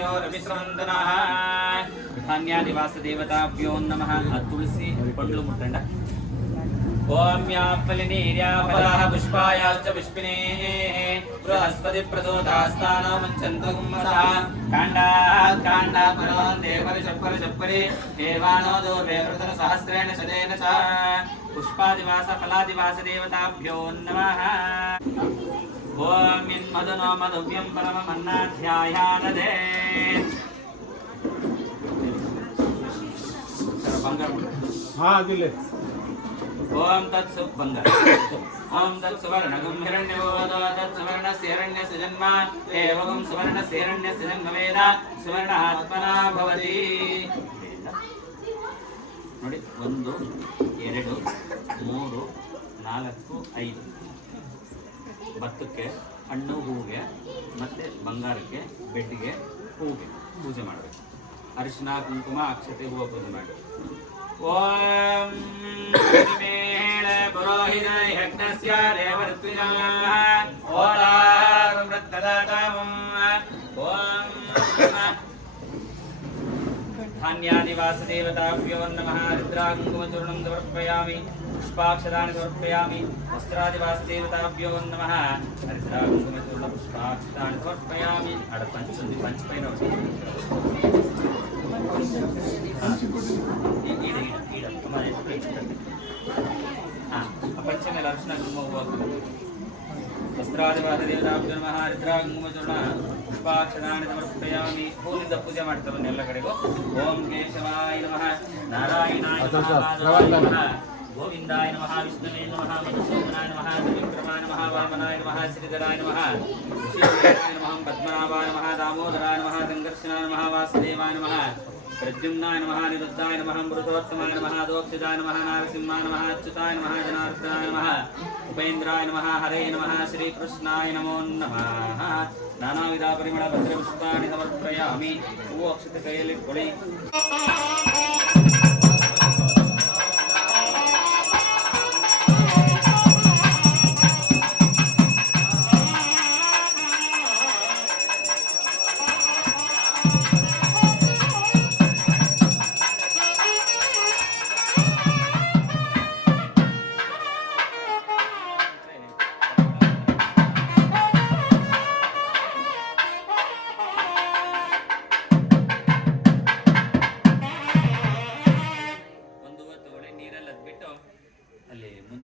देवताभ्यो रविस्वन्दनः धान्यादिवासदेवताभ्यो नमः तुलसी पंड्लु मुट्टंड ओम्याफलिनीर्याफलाः पुष्पायाश्च पुष्पिने बृहस्पति प्रचोदास्तानो मञ्चन्तु गुम्मसः काण्डापरोन्दे परिशप्परि देवानो दूर्वे प्रतन सहस्रेण शतेन च पुष्पादिवास फलादिवास देवताभ्यो नमः ओम इन्मदनो मधुभ्यं परममन्नाध्यायानदे हाँ दिले ओम तत्सुभंगर ओम तत्सुवर्णगुं हिरण्यवोदो तत्सुवर्णस्य हिरण्यस्य जन्म एवं सुवर्णस्य हिरण्यस्य जन्म वेद सुवर्णात्मना भवति ನೋಡಿ 1 2 3 4 5 ಭತ್ತಕ್ಕೆ ಹಣ್ಣು ಹೂವಿಗೆ ಮತ್ತೆ ಬಂಗಾರಕ್ಕೆ ಬೆಡ್ಡಿಗೆ ಹೂವಿಗೆ ಪೂಜೆ ಮಾಡಬೇಕು ಅರಿಶಿನ ಕುಂಕುಮ ಅಕ್ಷತೆ ಹೂವು ಪೂಜೆ ಮಾಡಬೇಕು ಓಂ ಮೇಳ ಪುರೋಹಿತ ಯಜ್ಞಸ್ಯ ದೇವಋತ್ವಿಜಾಃ ಓಲಾಂ ವೃತ್ತದಾತಾಮಂ ಓಂ धान्यादिवासदेवताभ्यो नमः रुद्राङ्गुमचूर्णं समर्पयामि पुष्पाक्षतानि समर्पयामि वस्त्रादिवासदेवताभ्यो नमः रुद्राङ्गुमचूर्ण पुष्पाक्षतानि समर्पयामि अड पंचुंदी पंच पैन पंच में लक्षण वस्त्रादिवासदेवताभ्यो नमः रुद्राङ्गुमचूर्ण पुष्पाक्षतानि समर्पयामि हूविंद पूजे ಮಾಡ್ತಾರೆ ಎಲ್ಲ ಕಡೆಗೂ ಓಂ ಕೇಶವಾಯ ನಮಃ ನಾರಾಯಣಾಯ ನಮಃ ಗೋವಿಂದಾಯ ನಮಃ ವಿಷ್ಣುವೇ ನಮಃ ಮಧುಸೂದನಾಯ ನಮಃ ತ್ರಿವಿಕ್ರಮಾಯ ನಮಃ ವಾಮನಾಯ ನಮಃ ಶ್ರೀಧರಾಯ ನಮಃ ಶ್ರೀಧರಾಯ ನಮಃ ಪದ್ಮನಾಭಾಯ ನಮಃ ದಾಮೋದರಾಯ ನಮಃ ಸಂಕರ್ಷಣಾಯ ನಮಃ ವಾಸುದೇವಾಯ ನಮಃ प्रद्युम्नाय नमः निरुद्धाय नमः मृतोत्तमाय नमः दोक्षिताय नमः नारसिंहाय नमः अच्युताय नमः जनार्दनाय नमः उपेन्द्राय नमः हरे नमः श्रीकृष्णाय नमो नमः नानाविध परिमळ भद्रपुष्पाणि समर्पयामि हूವು अक्षते कೈಯಲ್ಲಿ ಕೊಡಿ